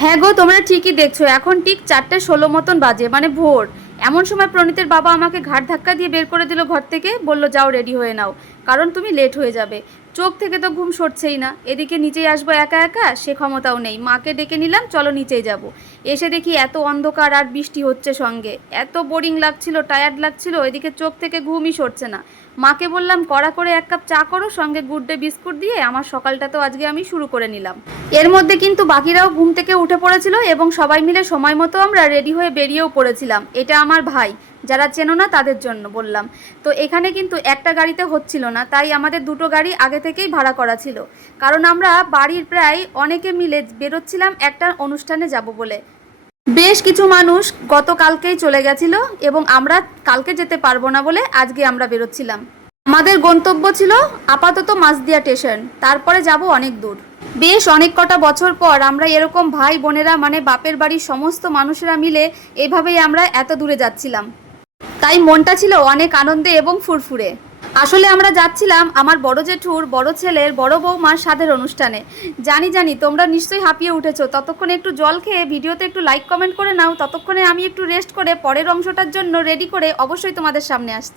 হ্যাঁ গো, তোমরা ঠিকই দেখছ। এখন ঠিক চারটে ষোলো মতন বাজে মানে ভোর। এমন সময় প্রণীতের বাবা আমাকে ঘাট ধাক্কা দিয়ে বের করে দিল ঘর থেকে, বলল, যাও রেডি হয়ে নাও। কারণ তুমি লেট হয়ে যাবে। চোখ থেকে তো ঘুম সরছেই না। এদিকে নিচেই আসব একা একা, সে ক্ষমতাও নেই। মাকে ডেকে নিলাম, চলো নিচেই যাব। এসে দেখি এত অন্ধকার আর বৃষ্টি হচ্ছে সঙ্গে। এত বোরিং লাগছিল টায়ার্ড লাগছিল, এদিকে চোখ থেকে ঘুমই সরছে না। মাকে বললাম, কড়া করে এক কাপ চা করো, সঙ্গে গুড ডে বিস্কুট দিয়ে, আমার সকালটা তো আজকে আমি শুরু করে নিলাম। এর মধ্যে কিন্তু বাকিরাও ঘুম থেকে উঠে পড়েছিল এবং সবাই মিলে সময় মতো আমরা রেডি হয়ে বেরিয়েও পড়েছিলাম। এটা আমার ভাই। যারা চেনো না তাদের জন্য বললাম। তো এখানে কিন্তু একটা গাড়িতে হচ্ছিল না, তাই আমাদের দুটো গাড়ি আগে থেকেই ভাড়া করা ছিল। কারণ আমরা বাড়ির প্রায় অনেকে মিলে বেরোচ্ছিলাম একটা অনুষ্ঠানে যাব বলে। বেশ কিছু মানুষ গতকালকেই চলে গেছিল এবং আমরা কালকে যেতে পারব না বলে আজকে আমরা বেরোচ্ছিলাম। আমাদের গন্তব্য ছিল আপাতত মাসদিয়া স্টেশন, তারপরে যাব অনেক দূর। বেশ অনেক কটা বছর পর আমরা এরকম ভাই বোনেরা মানে বাপের বাড়ির সমস্ত মানুষেরা মিলে এভাবেই আমরা এত দূরে যাচ্ছিলাম। তাই মনটা ছিল অনেক আনন্দে এবং ফুরফুরে। আসলে আমরা যাচ্ছিলাম আমার বড় জেঠুর, বড় ছেলের, বড় বৌমার স্বাদের অনুষ্ঠানে। জানি জানি, তোমরা নিশ্চয়ই হাঁপিয়ে উঠেছ। ততক্ষণে একটু জল খেয়ে ভিডিওতে একটু লাইক কমেন্ট করে নাও। ততক্ষণে আমি একটু রেস্ট করে পরের অংশটার জন্য রেডি করে অবশ্যই তোমাদের সামনে আসছি।